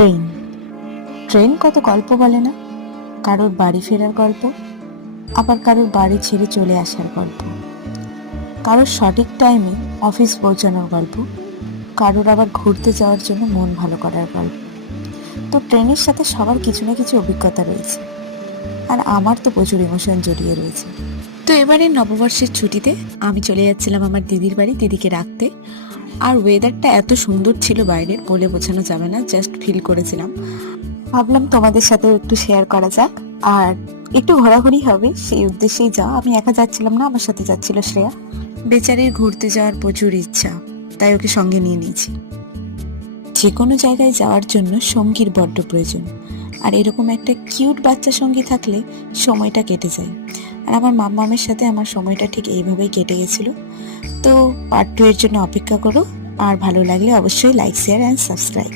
Train. Train কত গল্প বলে না, কারোর বাড়ি ফেরার গল্প, আবার কারোর বাড়ি ছেড়ে চলে আসার গল্প, কারোর সঠিক টাইমে অফিস পৌঁছানোর গল্প, কারোর আবার ঘুরতে যাওয়ার জন্য মন ভালো করার গল্প। তো ট্রেনের সাথে সবার কিছু না কিছু অভিজ্ঞতা রয়েছে, আর আমার তো প্রচুর ইমোশন জড়িয়ে রয়েছে। তো এবারে নববর্ষের ছুটিতে আমি চলে যাচ্ছিলাম আমার দিদির বাড়ি, দিদিকে রাখতে। আর ওয়েদারটা এত সুন্দর ছিল বাইরের, বলে বোঝানো যাবে না, জাস্ট ফিল করেছিলাম। ভাবলাম তোমাদের সাথেও একটু শেয়ার করা যাক, আর একটু ঘোরাঘুরি হবে সেই উদ্দেশ্যেই যাওয়া। আমি একা যাচ্ছিলাম না, আমার সাথে যাচ্ছিল শ্রেয়া। বেচারির ঘুরতে যাওয়ার প্রচুর ইচ্ছা, তাই ওকে সঙ্গে নিয়ে নিয়েছি। যে কোনো জায়গায় যাওয়ার জন্য সঙ্গীর বড্ড প্রয়োজন, আর এরকম একটা কিউট বাচ্চা সঙ্গী থাকলে সময়টা কেটে যায়। আর আমার মাম্মামের সাথে আমার সময়টা ঠিক এইভাবেই কেটে গেছিল। তো পার্ট 2 এর জন্য অপেক্ষা করো, আর ভালো লাগলে অবশ্যই লাইক, শেয়ার অ্যান্ড সাবস্ক্রাইব।